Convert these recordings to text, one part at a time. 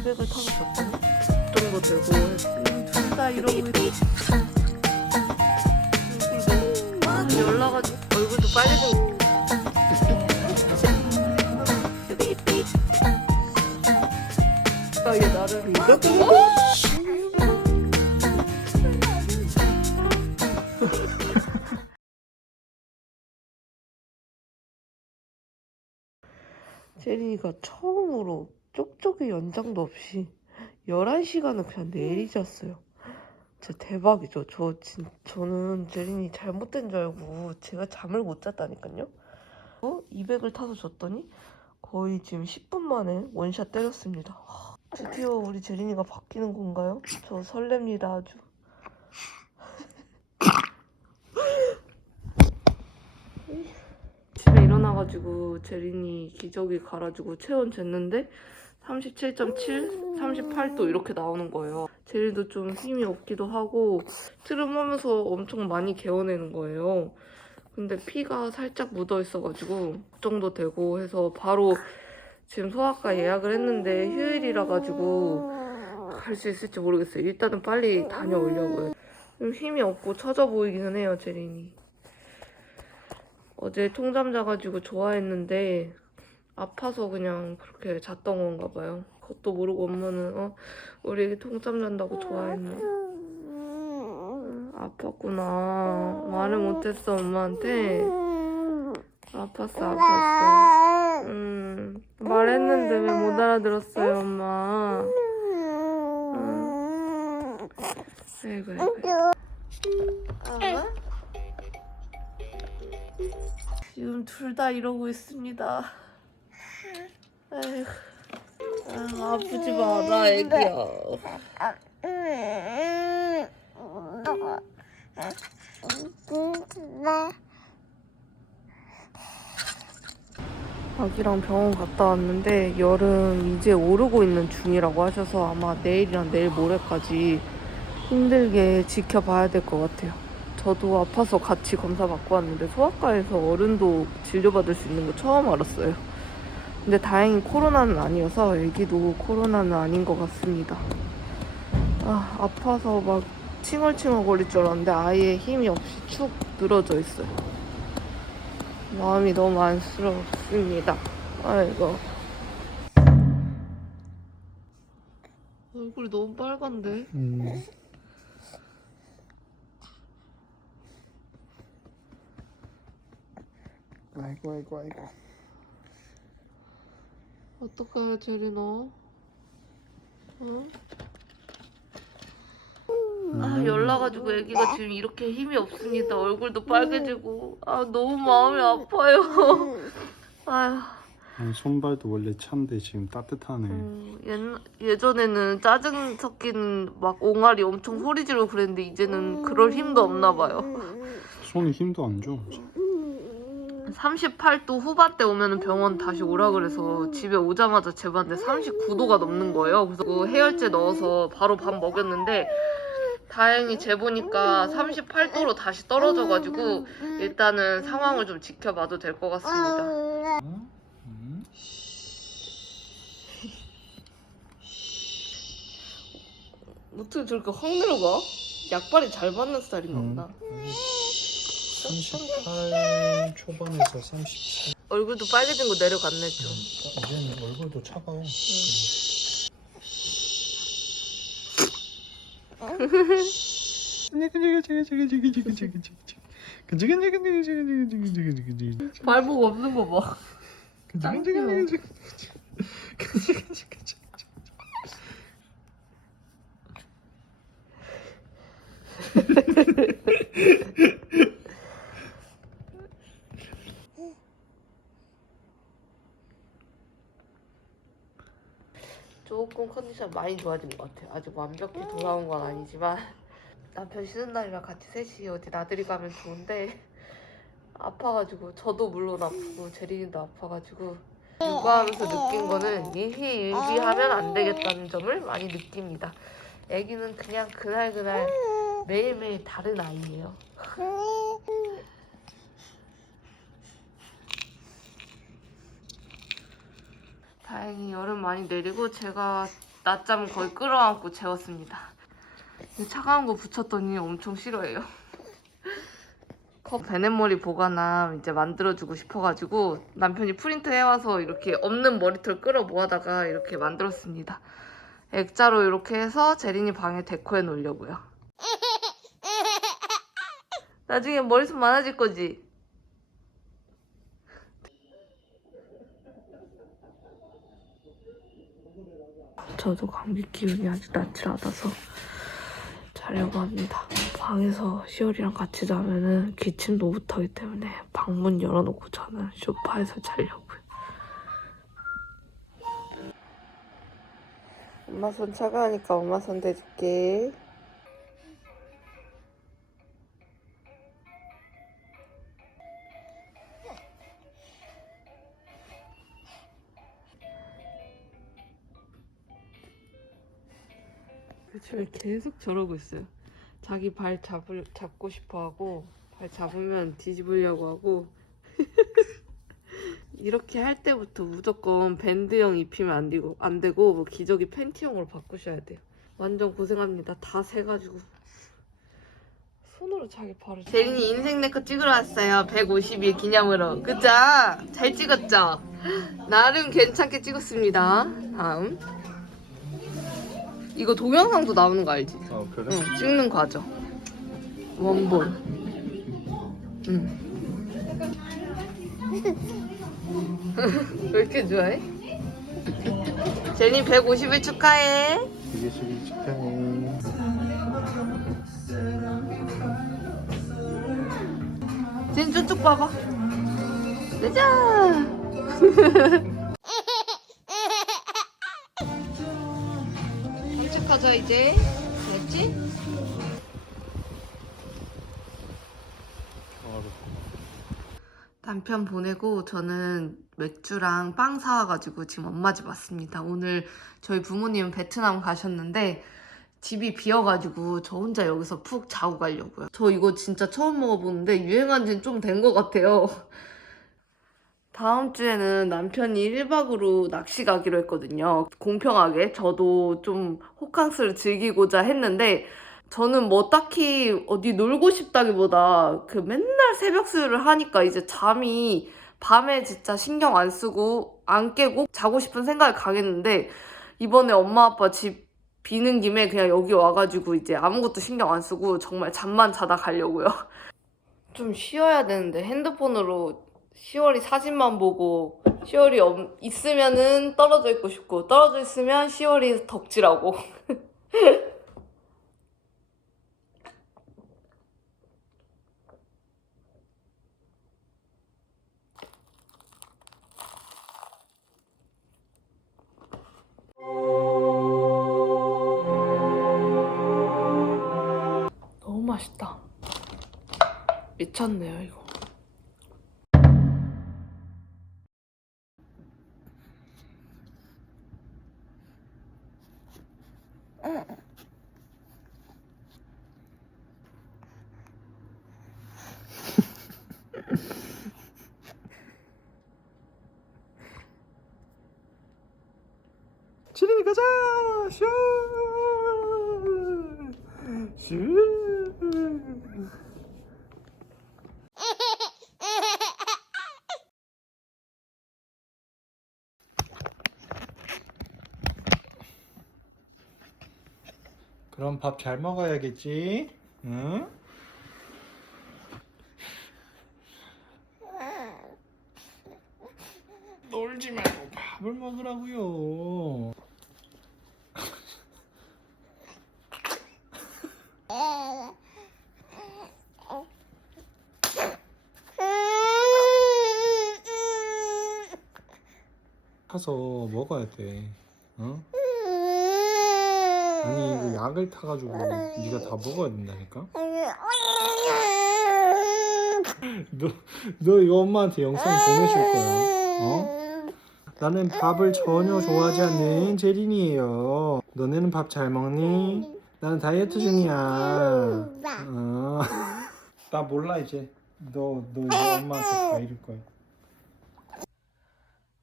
200을 타서 줬더니 그 정도 되고 둘다 이러고 있어 얼굴도 연락가지고 얼굴도 빨개지고. 아, 얘 나를 이렇게 제린이가 처음으로 쪽쪽이 연장도 없이 11시간을 그냥 내리 잤어요. 진짜 대박이죠. 저 진, 저는 제린이 잘못된 줄 알고 제가 잠을 못 잤다니까요. 어? 200을 타서 줬더니 거의 지금 10분 만에 원샷 때렸습니다. 하, 드디어 우리 제린이가 바뀌는 건가요? 저 설렙니다 아주. 집에 일어나가지고 제린이 기저귀 갈아주고 체온 쟀는데 37.7, 38도 이렇게 나오는 거예요. 제린도 좀 힘이 없기도 하고 트름하면서 엄청 많이 개어내는 거예요. 근데 피가 살짝 묻어 있어가지고 걱정도 되고 해서 바로 지금 소아과 예약을 했는데 휴일이라 가지고 갈 수 있을지 모르겠어요. 일단은 빨리 다녀오려고요. 좀 힘이 없고 처져 보이기는 해요, 제린이. 어제 통잠 자가지고 좋아했는데 아파서 그냥 그렇게 잤던 건가 봐요. 그것도 모르고 엄마는 어 우리 통잠 잔다고 좋아했네. 응, 아팠구나. 말을 못했어 엄마한테. 아팠어 아팠어. 음 말했는데 왜 못 알아들었어요 엄마. 응. 아이고 아이고. 지금 둘 다 이러고 있습니다. 아이고. 아, 아프지 마라, 애기야. 아기랑 병원 갔다 왔는데 열은 이제 오르고 있는 중이라고 하셔서 아마 내일이랑 내일 모레까지 힘들게 지켜봐야 될 것 같아요. 저도 아파서 같이 검사 받고 왔는데 소아과에서 어른도 진료받을 수 있는 거 처음 알았어요. 근데 다행히 코로나는 아니어서 애기도 코로나는 아닌 것 같습니다. 아, 아파서 막 칭얼칭얼 거릴 줄 알았는데 아예 힘이 없이 축 늘어져 있어요. 마음이 너무 안쓰럽습니다. 아이고. 얼굴이 너무 빨간데? 음. 아이고 아이고 아이고 어떡해, 제리너? 응? 아, 열나가지고 애기가 지금 이렇게 힘이 없습니다. 얼굴도 빨개지고. 아, 너무 마음이 아파요. 아휴. 아니, 손발도 원래 찬데 지금 따뜻하네 음, 옛, 예전에는 짜증 섞인 막 옹알이 엄청 소리 지르고 그랬는데 이제는 그럴 힘도 없나 봐요. 손에 힘도 안 줘. 38도 후반대 오면 병원 다시 오라 그래서 집에 오자마자 재봤는데 39도가 넘는 거예요. 그래서 그 해열제 넣어서 바로 밥 먹였는데 다행히 재보니까 38도로 다시 떨어져가지고 일단은 상황을 좀 지켜봐도 될 것 같습니다. 음? 어떻게 저렇게 확 내려가? 약발이 잘 받는 스타일인가 음. 보다. 38 초반에서 37 얼굴도 빨개진 거 내려갔네 좀. 이제는 얼굴도 차가워 발목 없는 거 봐. 조금 컨디션 많이 좋아진 것 같아요. 아직 완벽히 돌아온 건 아니지만 남편 쉬는 날이라 같이 셋이 어디 나들이 가면 좋은데 아파가지고 저도 물론 아프고 제린이도 아파가지고 육아하면서 느낀 거는 일희일비하면 안 되겠다는 점을 많이 느낍니다. 아기는 그냥 그날 그날 매일매일 다른 아이예요. 다행히 여름 많이 내리고 제가 낮잠 거의 끌어안고 재웠습니다. 차가운 거 붙였더니 엄청 싫어해요. 컵 베넷머리 보관함 이제 만들어주고 싶어가지고 남편이 프린트 해와서 이렇게 없는 머리털 끌어 모아다가 이렇게 만들었습니다. 액자로 이렇게 해서 제린이 방에 데코해 놓으려고요. 나중에 머리숱 많아질 거지? 저도 감기 기운이 아직 낫질 않아서 자려고 합니다. 방에서 시월이랑 같이 자면은 기침도 못하기 때문에 방문 열어놓고 저는 소파에서 자려고요. 엄마 손 차가우니까 엄마 손 대줄게. 그쵸 계속 저러고 있어요. 자기 발 잡을 잡고 싶어 하고 발 잡으면 뒤집으려고 하고 이렇게 할 때부터 무조건 밴드형 입히면 안 되고 안 되고 뭐 기저귀 팬티형으로 바꾸셔야 돼요. 완전 고생합니다. 다 세가지고 손으로 자기 발을. 제린이 인생 내거 찍으러 왔어요. 150일 기념으로. 그죠? 잘 찍었죠? 나름 괜찮게 찍었습니다. 다음. 이거 동영상도 나오는 거 알지? 아 그래? 응, 찍는 과정. 원본. 응. 왜 이렇게 좋아해? 제니 150일 축하해. 이게 수비 축하해. 제니 쭉쭉 봐봐. 짜잔. 산책하자 이제. 됐지? 남편 보내고 저는 맥주랑 빵 사와가지고 지금 엄마 집 왔습니다. 오늘 저희 부모님은 베트남 가셨는데 집이 비어가지고 저 혼자 여기서 푹 자고 가려고요. 저 이거 진짜 처음 먹어보는데 유행한 지는 좀 된 것 같아요. 다음 주에는 남편이 1박으로 낚시 가기로 했거든요. 공평하게 저도 좀 호캉스를 즐기고자 했는데 저는 뭐 딱히 어디 놀고 싶다기보다 그 맨날 새벽 수유를 하니까 이제 잠이 밤에 진짜 신경 안 쓰고 안 깨고 자고 싶은 생각이 강했는데 이번에 엄마 아빠 집 비는 김에 그냥 여기 와가지고 이제 아무것도 신경 안 쓰고 정말 잠만 자다 가려고요. 좀 쉬어야 되는데 핸드폰으로 10월이 사진만 보고 10월이 있으면은 떨어져 있고 싶고 떨어져 있으면 10월이 덕질하고 너무 맛있다. 미쳤네요, 이거. 지린이 가자. 슈. 슈. 그럼 밥 잘 먹어야겠지? 응? 놀지 말고 밥을 먹으라고요. 타서 먹어야 돼. 어? 아니 이거 약을 타가지고 네가 다 먹어야 된다니까. 너, 너 이거 엄마한테 영상 보내줄 거야. 어? 나는 밥을 전혀 좋아하지 않는 제린이에요. 너네는 밥 잘 먹니? 나는 다이어트 중이야. 어. 나 몰라 이제. 너, 너 이거 엄마한테 다 잃을 거야.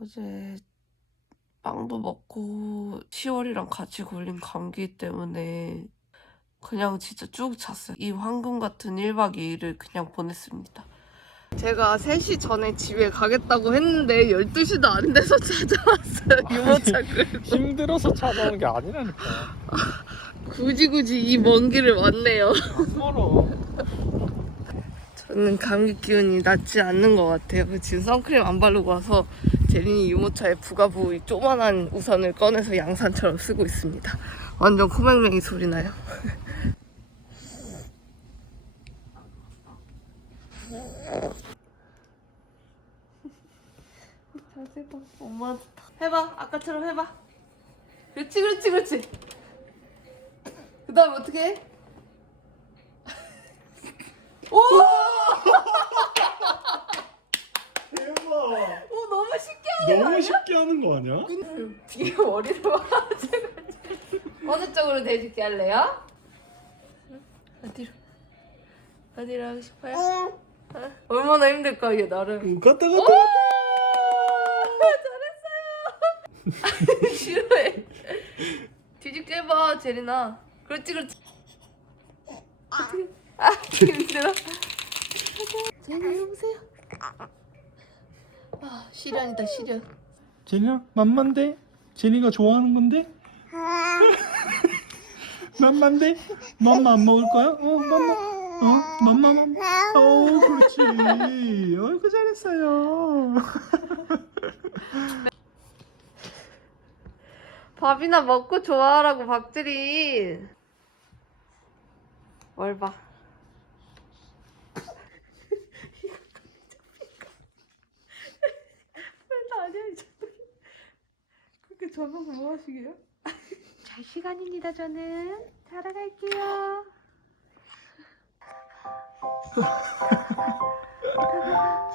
어제 빵도 먹고 10월이랑 같이 걸린 감기 때문에 그냥 진짜 쭉 잤어요. 이 황금 같은 1박 2일을 그냥 보냈습니다. 제가 3시 전에 집에 가겠다고 했는데 12시도 안 돼서 찾아왔어요. 유모차 끌고. 힘들어서 찾아오는 게 아니라니까. 굳이 굳이 이 먼 길을 왔네요. 멀어. 저는 감기 기운이 낫지 않는 것 같아요. 지금 선크림 안 바르고 와서 제린이 유모차에 부가부 이 조만한 우산을 꺼내서 양산처럼 쓰고 있습니다. 완전 코맹맹이 소리 나요. 자세 봐. 엄마한테 다- 해봐. 아까처럼 해봐. 그렇지, 그렇지, 그렇지. 그 다음에 어떻게 해? 오! 대박. 오 너무 쉽게 하는 거 너무 아니야? 쉽게 하는 거 아니야? 뒤에 머리를 맞아가지고 어느 쪽으로 대줄게 할래요? 어디로? 어디로 하고 싶어요? 어? 얼마나 힘들까 이게 나름 갔다 갔다. 잘했어요 싫어해 뒤집게 해봐 제리나 그렇지 그렇지 어떻게 아 힘들어 제리 여보세요 아 시련이다 시련 제니야 만만데? 제니가 좋아하는 건데? 만만데? 맘마 안 먹을 거야? 어 맘마 어 맘마 맘마 어 그렇지 어이구 잘했어요 밥이나 먹고 좋아하라고 박들이 뭘 봐. 멘트 아니야 이 정도. 저녁을 뭐 하시게요? 잘 시간입니다 저는. 자러 갈게요.